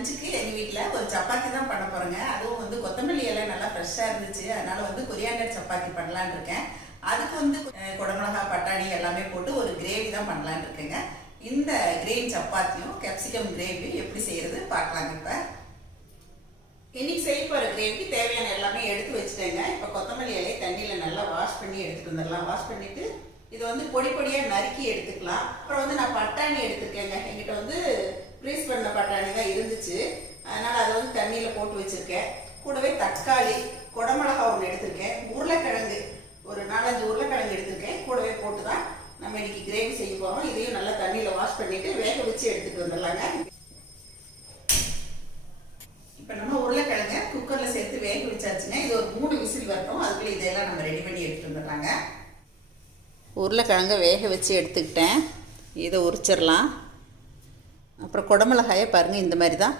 லஞ்சுக்கு எங்கள் வீட்டில் ஒரு சப்பாத்தி தான் பண்ண போகிறேங்க அதுவும் வந்து கொத்தமல்லி எல்லாம் நல்லா ஃப்ரெஷ்ஷாக இருந்துச்சு. அதனால் வந்து கொரியாண்டர் சப்பாத்தி பண்ணலான்னு இருக்கேன். அதுக்கு வந்து குடமிளகா பட்டாணி எல்லாமே போட்டு ஒரு கிரேவி தான் பண்ணலான்னு இருக்கேங்க. இந்த கிரீன் சப்பாத்தியும் கேப்சிகம் கிரேவியும் எப்படி செய்கிறது பார்க்கலாங்க இப்போ. இன்னைக்கு செய்ய போகிற கிரேவிக்கு தேவையான எல்லாமே எடுத்து வச்சுட்டேங்க. இப்போ கொத்தமல்லி இலையை தண்ணியில் நல்லா வாஷ் பண்ணி எடுத்துட்டு வந்துடலாம். வாஷ் பண்ணிவிட்டு இது வந்து பொடி பொடியாக நறுக்கி எடுத்துக்கலாம். அப்புறம் வந்து நான் பட்டாணி எடுத்துருக்கேங்க. எங்கிட்ட வந்து ஃப்ரீஸ் பண்ண பட்டாணி தான் இருந்துச்சு. அதனால் அதை வந்து தண்ணியில் போட்டு வச்சுருக்கேன். கூடவே தக்காளி குடமிளகா ஒன்று எடுத்திருக்கேன். உருளைக்கிழங்கு ஒரு நாலஞ்சு உருளைக்கிழங்கு எடுத்திருக்கேன். கூடவே போட்டு தான் நம்ம இன்னைக்கு கிரேவி செய்ய போகிறோம் இதையும் நல்லா தண்ணியில் வாஷ் பண்ணிவிட்டு வேக வச்சு எடுத்துகிட்டு வந்துடலாங்க. இப்போ நம்ம உருளைக்கிழங்க குக்கரில் சேர்த்து வேக வச்சாச்சுன்னா இது ஒரு மூணு விசில் வரட்டும். அதுக்குள்ளே இதெல்லாம் நம்ம ரெடி பண்ணி எடுத்துகிட்டு வந்துடுறாங்க உருளைக்கிழங்க வேக வச்சு எடுத்துக்கிட்டேன். இதை உரிச்சிடலாம். அப்புறம் குடமிளகாயை பாருங்கள் இந்த மாதிரி தான்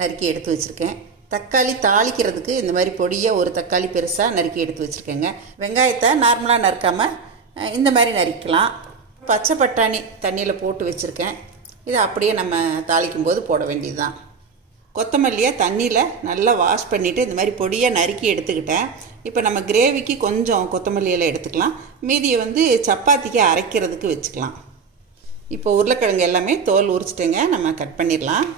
நறுக்கி எடுத்து வச்சுருக்கேன். தக்காளி தாளிக்கிறதுக்கு இந்த மாதிரி பொடியை ஒரு தக்காளி பெருசாக நறுக்கி எடுத்து வச்சுருக்கேங்க. வெங்காயத்தை நார்மலாக நறுக்காமல் இந்த மாதிரி நறுக்கலாம் பச்சை பட்டாணி தண்ணியில் போட்டு வச்சுருக்கேன். இதை அப்படியே நம்ம தாளிக்கும் போது போட வேண்டியது தான் கொத்தமல்லியை தண்ணியில் நல்லா வாஷ் பண்ணிவிட்டு இந்த மாதிரி பொடியாக நறுக்கி எடுத்துக்கிட்டேன். இப்போ நம்ம கிரேவிக்கு கொஞ்சம் கொத்தமல்லியெல்லாம் எடுத்துக்கலாம். மீதியை வந்து சப்பாத்திக்கு அரைக்கிறதுக்கு வச்சுக்கலாம். இப்போ உருளைக்கிழங்கு எல்லாமே தோல் உரிச்சிட்டுங்க நம்ம கட் பண்ணிடலாம்.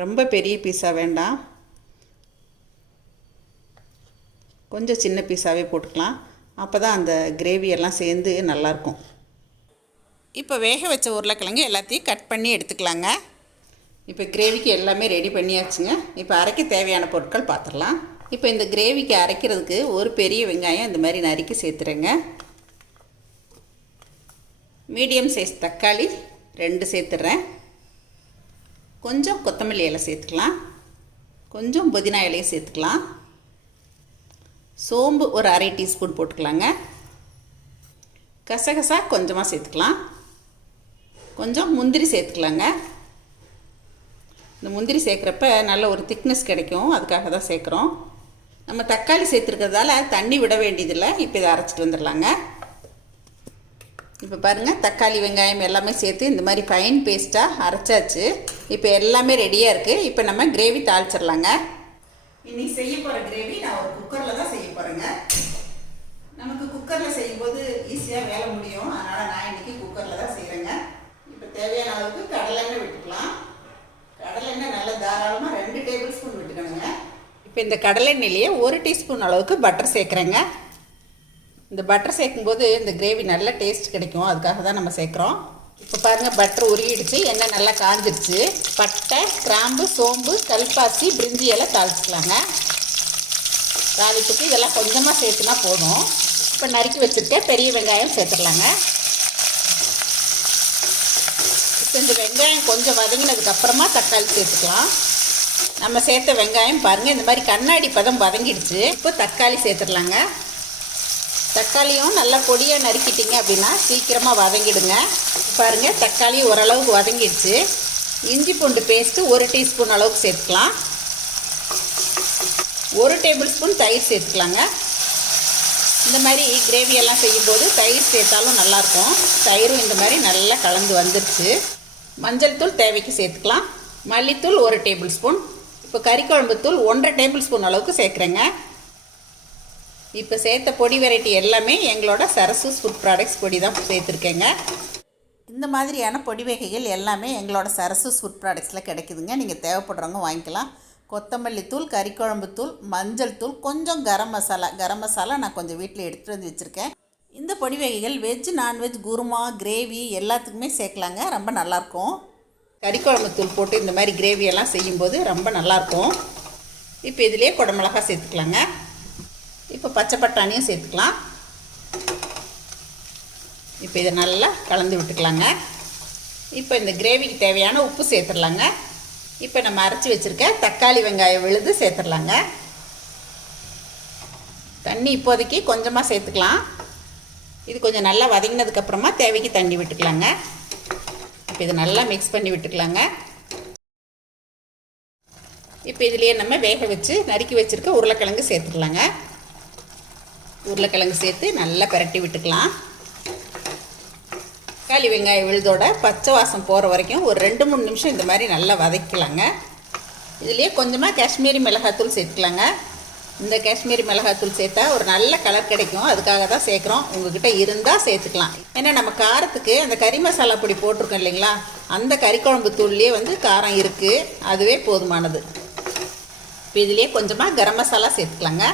ரொம்ப பெரிய பீஸாக வேண்டாம். கொஞ்சம் சின்ன பீஸாகவே போட்டுக்கலாம். அப்போ தான் அந்த கிரேவி எல்லாம் சேர்ந்து நல்லாயிருக்கும். இப்போ வேக வச்ச உருளைக்கிழங்கு எல்லாத்தையும் கட் பண்ணி எடுத்துக்கலாங்க. இப்போ கிரேவிக்கு எல்லாமே ரெடி பண்ணியாச்சுங்க. இப்போ அரைக்க தேவையான பொருட்கள் பார்த்துடலாம் இப்போ இந்த கிரேவிக்கு அரைக்கிறதுக்கு ஒரு பெரிய வெங்காயம் இந்த மாதிரி நறுக்கி சேர்த்துறேங்க. மீடியம் சைஸ் தக்காளி ரெண்டு சேர்த்துட்றேன் கொஞ்சம் கொத்தமல்லி இலை சேர்த்துக்கலாம். கொஞ்சம் புதினா இலையை சேர்த்துக்கலாம். சோம்பு ஒரு அரை டீஸ்பூன் போட்டுக்கலாங்க. கசகசா கொஞ்சமாக சேர்த்துக்கலாம். கொஞ்சம் முந்திரி சேர்த்துக்கலாங்க. இந்த முந்திரி சேர்க்குறப்ப நல்ல ஒரு திக்னஸ் கிடைக்கும். அதுக்காக தான் சேர்க்குறோம். நம்ம தக்காளி சேர்த்துருக்கிறதால தண்ணி விட வேண்டியதில்லை. இப்போ இதை அரைச்சிட்டு வந்துடலாங்க. இப்போ பாருங்கள் தக்காளி வெங்காயம் எல்லாமே சேர்த்து இந்த மாதிரி ஃபைன் பேஸ்ட்டாக அரைச்சாச்சு. இப்போ எல்லாமே ரெடியாக இருக்குது இப்போ நம்ம கிரேவி தாளிச்சிடலாங்க. இன்னைக்கு செய்ய போகிற கிரேவி நான் ஒரு குக்கரில் தான் செய்ய போகிறேங்க நமக்கு குக்கரில் செய்யும்போது ஈஸியாக வேலை முடியும். அதனால் நான் இன்னைக்கு குக்கரில் தான் செய்கிறேங்க இப்போ தேவையான அளவுக்கு கடலெண்ணெய் விட்டு கடலெண்ணெய் நல்லா தாராளமாக ரெண்டு டேபிள் ஸ்பூன் விட்டுக்கணுங்க இப்போ இந்த கடலெண்ணெயிலேயே ஒரு டீஸ்பூன் அளவுக்கு பட்டர் சேர்க்குறேங்க. இந்த பட்டர் சேர்க்கும்போது இந்த கிரேவி நல்ல டேஸ்ட் கிடைக்கும். அதுக்காக தான் நம்ம சேர்க்குறோம். இப்போ பாருங்கள் பட்டர் உருகிடுச்சு. எண்ணெய் நல்லா காஞ்சிருச்சு. பட்டை கிராம்பு சோம்பு கல்பாசி பிரிஞ்சி எல்லாம் தாளிச்சிக்கலாங்க. தாளிப்புக்கு இதெல்லாம் கொஞ்சமாக சேர்த்துனா போதும். இப்போ நறுக்கி வச்சுருக்க பெரிய வெங்காயம் சேர்த்துடலாங்க. இப்போ இந்த வெங்காயம் கொஞ்சம் வதங்கினதுக்கப்புறமா தக்காளி சேர்த்துக்கலாம். நம்ம சேர்த்த வெங்காயம் பாருங்கள் இந்த மாதிரி கண்ணாடி பதம் வதங்கிடுச்சு. இப்போ தக்காளி சேர்த்துடலாங்க. தக்காளியும் நல்லா பொடியாக நறுக்கிட்டீங்க அப்படின்னா சீக்கிரமாக வதங்கிடுங்க. பாருங்கள் தக்காளி ஓரளவுக்கு வதங்கிடுச்சு. இஞ்சி பூண்டு பேஸ்ட்டு ஒரு டீஸ்பூன் அளவுக்கு சேர்த்துக்கலாம். ஒரு டேபிள் ஸ்பூன் தயிர் சேர்த்துக்கலாங்க. இந்த மாதிரி கிரேவி எல்லாம் செய்யும்போது தயிர் சேர்த்தாலும் நல்லாயிருக்கும். தயிரும் இந்த மாதிரி நல்லா கலந்து வந்துருச்சு. மஞ்சள் தூள் தேவைக்கு சேர்த்துக்கலாம். மல்லித்தூள் ஒரு டேபிள் ஸ்பூன். இப்போ கறிக்குழம்பு தூள் ஒன்றரை டேபிள் ஸ்பூன் அளவுக்கு சேர்க்குறேங்க. இப்போ சேர்த்த பொடி வெரைட்டி எல்லாமே எங்களோட சரசூஸ் ஃபுட் ப்ராடக்ட்ஸ் பொடி தான் சேர்த்துருக்கேங்க. இந்த மாதிரியான பொடி வகைகள் எல்லாமே எங்களோட சரசூஸ் ஃபுட் ப்ராடக்ட்ஸில் கிடைக்குதுங்க. நீங்கள் தேவைப்படுறவங்க வாங்கிக்கலாம். கொத்தமல்லி தூள் கறிக்குழம்பு தூள் மஞ்சள் தூள் கொஞ்சம் கரம் மசாலா. கரம் மசாலா நான் கொஞ்சம் வீட்டில் எடுத்துகிட்டு வந்து வச்சுருக்கேன். இந்த பொடி வகைகள் வெஜ் நான்வெஜ் குருமா கிரேவி எல்லாத்துக்குமே சேர்க்கலாங்க. ரொம்ப நல்லாயிருக்கும் கறி குழம்புத்தூள் போட்டு இந்த மாதிரி கிரேவியெல்லாம் செய்யும்போது ரொம்ப நல்லாயிருக்கும். இப்போ இதிலே குடமிளகா சேர்த்துக்கலாங்க. இப்போ பச்சை பட்டாணியும் சேர்த்துக்கலாம். இப்போ இதை நல்லா கலந்து விட்டுக்கலாங்க. இப்போ இந்த கிரேவிக்கு தேவையான உப்பு சேர்த்துடலாங்க. இப்போ நம்ம அரைச்சி வச்சுருக்க தக்காளி வெங்காயம் விழுது சேர்த்துடலாங்க. தண்ணி இப்போதைக்கு கொஞ்சமாக சேர்த்துக்கலாம். இது கொஞ்சம் நல்லா வதங்கினதுக்கப்புறமா தேவைக்கு தண்ணி விட்டுக்கலாங்க. இப்போ இதை நல்லா மிக்ஸ் பண்ணி விட்டுக்கலாங்க. இப்போ இதுலேயே நம்ம வேக வச்சு நறுக்கி வச்சுருக்க உருளைக்கிழங்கு சேர்த்துக்கலாங்க. உருளைக்கிழங்கு சேர்த்து நல்லா பிரட்டி விட்டுக்கலாம். தக்காளி வெங்காயம் விழுதோட பச்சை வாசம் போகிற வரைக்கும் ஒரு ரெண்டு மூணு நிமிஷம் இந்த மாதிரி நல்லா வதக்கலாங்க. இதுலேயே கொஞ்சமாக காஷ்மீரி மிளகாத்தூள் சேர்த்துக்கலாங்க. இந்த காஷ்மீரி மிளகாத்தூள் சேர்த்தா ஒரு நல்ல கலர் கிடைக்கும். அதுக்காக தான் சேர்க்குறோம். உங்ககிட்ட இருந்தால் சேர்த்துக்கலாம். ஏன்னா நம்ம காரத்துக்கு அந்த கறி மசாலா பொடி போட்டிருக்கோம் இல்லைங்களா? அந்த கறி குழம்பு தூள்லேயே வந்து காரம் இருக்குது அதுவே போதுமானது. இப்போ இதுலேயே கொஞ்சமாக கரம் மசாலா சேர்த்துக்கலாங்க.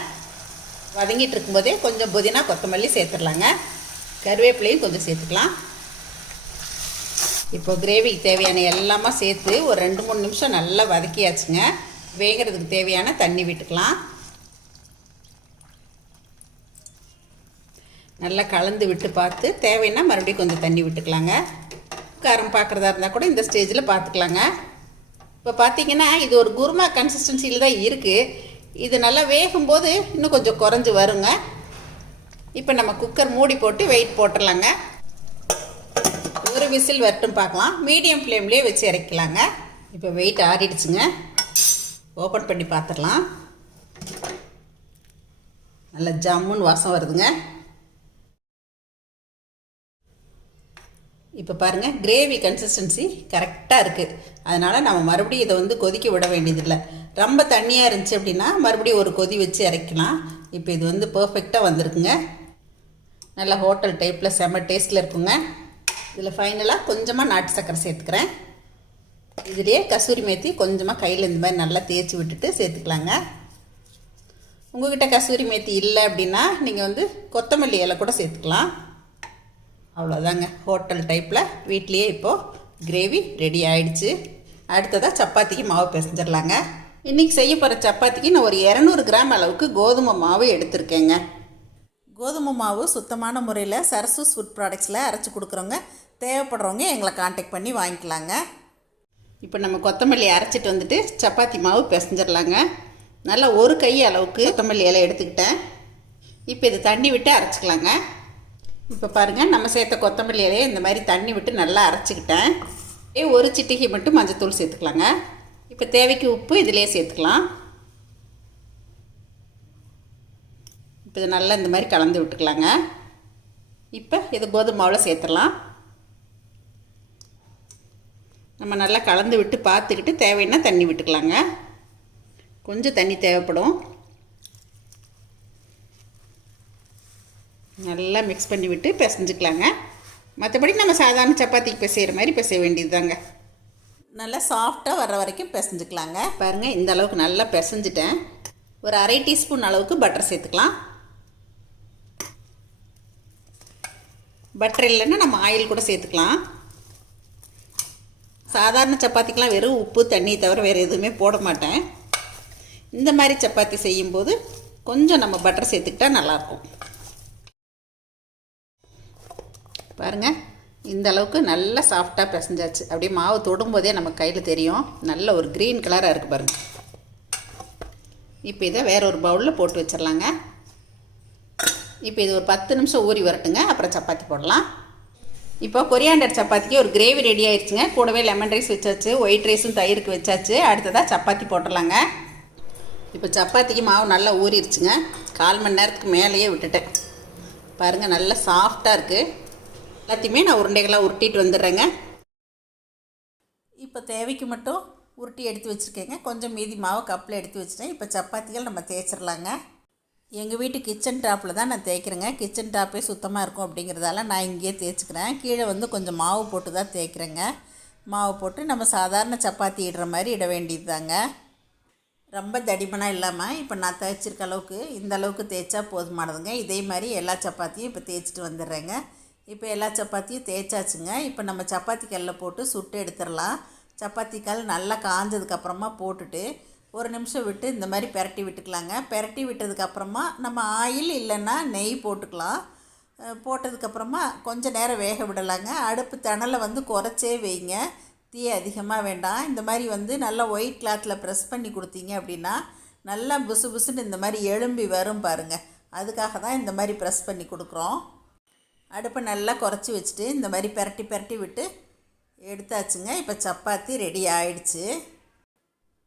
வதங்கிட்டு இருக்கும்போதே கொஞ்சம் புதினா கொத்தமல்லி சேர்த்துடலாங்க. கருவேப்பிலையும் கொஞ்சம் சேர்த்துக்கலாம். இப்போ கிரேவிக்கு தேவையான எல்லாமே சேர்த்து ஒரு ரெண்டு மூணு நிமிஷம் நல்லா வதக்கியாச்சுங்க. வேகிறதுக்கு தேவையான தண்ணி விட்டுக்கலாம். நல்லா கலந்து விட்டு பார்த்து தேவைன்னா மறுபடியும் கொஞ்சம் தண்ணி விட்டுக்கலாங்க. காரம் பார்க்குறதா இருந்தால் கூட இந்த ஸ்டேஜில் பார்த்துக்கலாங்க. இப்போ பார்த்தீங்கன்னா இது ஒரு குருமா கன்சிஸ்டன்சியில் தான் இருக்குது இது நல்லா வேகும்போது இன்னும் கொஞ்சம் குறைஞ்சி வருங்க. இப்போ நம்ம குக்கர் மூடி போட்டு வெயிட் போட்டுடலாங்க ஒரு விசில் வரட்டும் பார்க்கலாம். மீடியம் ஃப்ளேம்லேயே வச்சு இறக்கலாங்க. இப்போ வெயிட் ஆறிடுச்சுங்க. ஓப்பன் பண்ணி பார்த்துடலாம். நல்லா ஜம்முன்னு வாசம் வருதுங்க. இப்போ பாருங்கள் கிரேவி கன்சிஸ்டன்சி கரெக்டாக இருக்குது அதனால் நம்ம மறுபடியும் இதை வந்து கொதிக்க விட வேண்டியதில்லை. ரொம்ப தண்ணியாக இருந்துச்சு அப்படின்னா மறுபடியும் ஒரு கொதி வச்சு இறக்கலாம் இப்போ இது வந்து பர்ஃபெக்டாக வந்திருக்குங்க. நல்ல ஹோட்டல் டைப்பில் செம்ம டேஸ்ட்டில் இருக்குங்க. இதில் ஃபைனலாக கொஞ்சமாக நாட்டு சக்கரை சேர்த்துக்கிறேன். இதுலேயே கசூரி மேத்தி கொஞ்சமாக கையில் இந்த மாதிரி நல்லா தேய்ச்சி விட்டுட்டு சேர்த்துக்கலாங்க. உங்கள்கிட்ட கசூரி மேத்தி இல்லை அப்படின்னா நீங்கள் வந்து கொத்தமல்லி இலை கூட சேர்த்துக்கலாம். அவ்வளோதாங்க ஹோட்டல் டைப்பில் வீட்லேயே இப்போது கிரேவி ரெடி ஆயிடுச்சு. அடுத்ததாக சப்பாத்திக்கு மாவு பிசைஞ்சிடலாங்க. இன்றைக்கி செய்ய போகிற சப்பாத்திக்கு நான் ஒரு இரநூறு கிராம் அளவுக்கு கோதுமை மாவு எடுத்திருக்கேங்க. கோதுமை மாவு சுத்தமான முறையில் சரசூஸ் ஃபுட் ப்ராடக்ட்ஸில் அரைச்சி கொடுக்குறவங்க தேவைப்படுறவங்க எங்களை காண்டாக்ட் பண்ணி வாங்கிக்கலாங்க. இப்போ நம்ம கொத்தமல்லி அரைச்சிட்டு வந்துட்டு சப்பாத்தி மாவு பிசைஞ்சிடலாங்க. நல்லா ஒரு கை அளவுக்கு கொத்தமல்லி இலை எடுத்துக்கிட்டேன். இப்போ இது தண்ணி விட்டு அரைச்சிக்கலாங்க. இப்போ பாருங்கள் நம்ம சேர்த்த கொத்தமல்லி இலையை இந்த மாதிரி தண்ணி விட்டு நல்லா அரைச்சிக்கிட்டேன். ஏ ஒரு சிட்டிகை மட்டும் மஞ்சத்தூள் சேர்த்துக்கலாங்க. இப்போ தேவைக்கு உப்பு இதிலே சேர்த்துக்கலாம். இப்போ இது நல்லா இந்த மாதிரி கலந்து விட்டுக்கலாங்க. இப்போ இது கோதுமை மாவில் சேர்த்துடலாம். நம்ம நல்லா கலந்து விட்டு பார்த்துக்கிட்டு தேவைன்னா தண்ணி விட்டுக்கலாங்க. கொஞ்சம் தண்ணி தேவைப்படும். நல்லா மிக்ஸ் பண்ணி விட்டு பிசைஞ்சுக்கலாங்க. மற்றபடி நம்ம சாதாரண சப்பாத்திக்கு பிசைகிற மாதிரி பிசைய வேண்டியது தாங்க நல்லா சாஃப்டாக வர்ற வரைக்கும் பிசைஞ்சுக்கலாங்க. பாருங்கள் இந்த அளவுக்கு நல்லா பிசைஞ்சிட்டேன். ஒரு அரை டீஸ்பூன் அளவுக்கு பட்டர் சேர்த்துக்கலாம். பட்டர் இல்லைன்னா நம்ம ஆயில் கூட சேர்த்துக்கலாம். சாதாரண சப்பாத்திக்கெலாம் வெறும் உப்பு தண்ணி தவிர வேறு எதுவுமே போட மாட்டேன். இந்த மாதிரி சப்பாத்தி செய்யும்போது கொஞ்சம் நம்ம பட்டர் சேர்த்துக்கிட்டா நல்லாயிருக்கும். பாருங்கள் இந்த அளவுக்கு நல்லா சாஃப்டாக பிசைஞ்சாச்சு. அப்படியே மாவு தொடும்போதே நம்ம கையில் தெரியும். நல்ல ஒரு க்ரீன் கலராக இருக்குது பாருங்கள் இப்போ இதை வேற ஒரு பவுலில் போட்டு வச்சிடலாங்க. இப்போ இது ஒரு பத்து நிமிஷம் ஊறி வரட்டுங்க. அப்புறம் சப்பாத்தி போடலாம். இப்போ கொரியாண்டர் சப்பாத்திக்கு ஒரு கிரேவி ரெடி ஆயிடுச்சுங்க கூடவே லெமன் ரைஸ் வச்சாச்சு ஒயிட் ரைஸும் தயிருக்கு வச்சாச்சு. அடுத்ததாக சப்பாத்தி போட்டுடலாங்க. இப்போ சப்பாத்திக்கு மாவு நல்லா ஊறிடுச்சுங்க கால் மணி நேரத்துக்கு மேலேயே விட்டுட்டேன். பாருங்கள் நல்லா சாஃப்டாக இருக்குது எல்லாத்தையுமே நான் உருண்டைகளாக உருட்டிட்டு வந்துடுறேங்க. இப்போ தேவைக்கு மட்டும் உருட்டி எடுத்து வச்சுருக்கேங்க. கொஞ்சம் மீதி மாவு கப்பில் எடுத்து வச்சுட்டேன். இப்போ சப்பாத்திகள் நம்ம தேய்ச்சிடலாங்க. எங்கள் வீட்டு கிச்சன் டாப்பில் தான் நான் தேய்க்கிறேங்க. கிச்சன் டாப்பே சுத்தமாக இருக்கும் அப்படிங்கிறதால நான் இங்கேயே தேய்ச்சிக்கிறேன். கீழே வந்து கொஞ்சம் மாவு போட்டு தான் தேய்க்கிறேங்க. மாவு போட்டு நம்ம சாதாரண சப்பாத்தி இடுற மாதிரி இட வேண்டியது தாங்க ரொம்ப தடிமனாக இல்லாமல் இப்போ நான் தேய்ச்சிருக்க அளவுக்கு இந்த அளவுக்கு தேய்ச்சா போதுமானதுங்க. இதே மாதிரி எல்லா சப்பாத்தியும் இப்போ தேய்ச்சிட்டு வந்துடுறேங்க. இப்போ எல்லா சப்பாத்தியும் தேய்ச்சாச்சுங்க. இப்போ நம்ம சப்பாத்தி கல்லில் போட்டு சுட்டு எடுத்துடலாம். சப்பாத்தி கல் நல்லா காஞ்சதுக்கப்புறமா போட்டுட்டு ஒரு நிமிஷம் விட்டு இந்த மாதிரி பெரட்டி விட்டுக்கலாங்க. பெரட்டி விட்டதுக்கப்புறமா நம்ம ஆயில் இல்லைன்னா நெய் போட்டுக்கலாம். போட்டதுக்கப்புறமா கொஞ்சம் நேரம் வேக விடலாங்க. அடுப்பு தணலை வந்து குறைச்சே வைங்க. தீ அதிகமாக வேண்டாம். இந்த மாதிரி வந்து நல்லா ஒயிட் கிளாத்தில் ப்ரெஸ் பண்ணி கொடுத்தீங்க அப்படின்னா நல்லா புசு புசுன்னு இந்த மாதிரி எலும்பி வரும் பாருங்கள் அதுக்காக தான் இந்த மாதிரி ப்ரெஸ் பண்ணி கொடுக்குறோம். அடுப்பை நல்லா குறைச்சி வச்சுட்டு இந்த மாதிரி பெரட்டி பெரட்டி விட்டு எடுத்தாச்சுங்க. இப்போ சப்பாத்தி ரெடி ஆயிடுச்சு.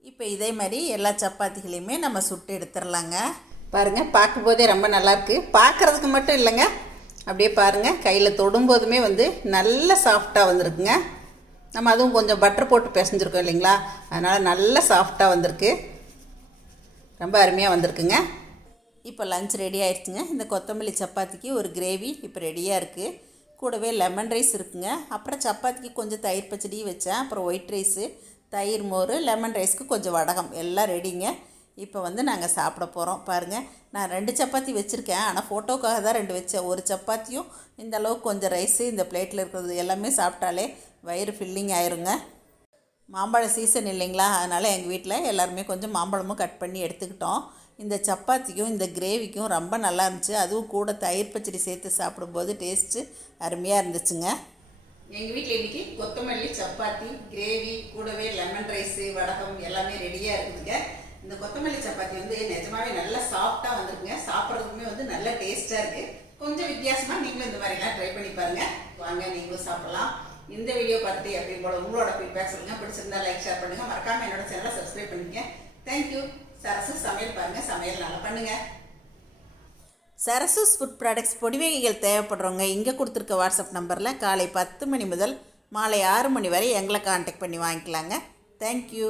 இப்போ இதே மாதிரி எல்லா சப்பாத்திகளையுமே நம்ம சுட்டு எடுத்துடலாங்க பாருங்கள் பார்க்கும்போதே ரொம்ப நல்லாயிருக்கு பார்க்குறதுக்கு மட்டும் இல்லைங்க. அப்படியே பாருங்கள் கையில் தொடும்போதுமே வந்து நல்ல சாஃப்டாக வந்திருக்குங்க. நம்ம அதுவும் கொஞ்சம் பட்டர் போட்டு பிசைஞ்சிருக்கோம் இல்லைங்களா? அதனால் நல்ல சாஃப்டாக வந்திருக்கு. ரொம்ப அருமையாக வந்திருக்குங்க. இப்போ லஞ்ச் ரெடி ஆயிடுச்சுங்க இந்த கொத்தமல்லி சப்பாத்திக்கு ஒரு கிரேவி இப்போ ரெடியாக இருக்குது கூடவே லெமன் ரைஸ் இருக்குங்க. அப்புறம் சப்பாத்திக்கு கொஞ்சம் தயிர் பச்சடி வச்சேன். அப்புறம் ஒயிட் ரைஸு தயிர் மோர் லெமன் ரைஸ்க்கு கொஞ்சம் வடகம். எல்லாம் ரெடிங்க இப்போ வந்து நாங்கள் சாப்பிட போகிறோம் பாருங்கள் நான் ரெண்டு சப்பாத்தி வச்சுருக்கேன். ஆனால் ஃபோட்டோக்காக தான் ரெண்டு வச்சேன். ஒரு சப்பாத்தியும் இந்த அளவுக்கு கொஞ்சம் ரைஸு இந்த பிளேட்டில் இருக்கிறது எல்லாமே சாப்பிட்டாலே வயிறு ஃபில்லிங் ஆயிருங்க. மாம்பழ சீசன் இல்லைங்களா? அதனால் எங்கள் வீட்டில் எல்லாருமே கொஞ்சம் மாம்பழமும் கட் பண்ணி எடுத்துக்கிட்டோம். இந்த சப்பாத்திக்கும் இந்த கிரேவிக்கும் ரொம்ப நல்லா இருந்துச்சு. அதுவும் கூட தயிர் பச்சடி சேர்த்து சாப்பிடும்போது டேஸ்ட்டு அருமையாக இருந்துச்சுங்க. எங்கள் வீட்டில் இன்றைக்கி கொத்தமல்லி சப்பாத்தி கிரேவி கூடவே லெமன் ரைஸு வடகம் எல்லாமே ரெடியாக இருக்குதுங்க. இந்த கொத்தமல்லி சப்பாத்தி வந்து நிஜமாவே நல்லா சாஃப்டாக வந்திருக்குங்க. சாப்பிட்றதுக்குமே வந்து நல்ல டேஸ்ட்டாக இருக்குது கொஞ்சம் வித்தியாசமாக நீங்களும் இந்த மாதிரிலாம் ட்ரை பண்ணி பாருங்கள் வாங்க நீங்களும் சாப்பிட்லாம். இந்த வீடியோ பார்த்துட்டு எப்படி போல உங்களோட ஃபீட்பேக் சொல்லுங்கள் பிடிச்சிருந்தா லைக் ஷேர் பண்ணுங்கள் மறக்காமல் என்னோட சேனலை சப்ஸ்கிரைப் பண்ணிக்கங்க. தேங்க்யூ சரசு சமையல் பாருங்கள் சமையல் நல்லா பண்ணுங்கள் சரசூஸ் ஃபுட் ப்ராடக்ட்ஸ் பொடிவகைகள் தேவைப்படுறவங்க இங்கே கொடுத்துருக்க வாட்ஸ்அப் நம்பரில் காலை பத்து மணி முதல் மாலை ஆறு மணி வரை எங்களை காண்டாக்ட் பண்ணி வாங்கிக்கலாங்க. தேங்க்யூ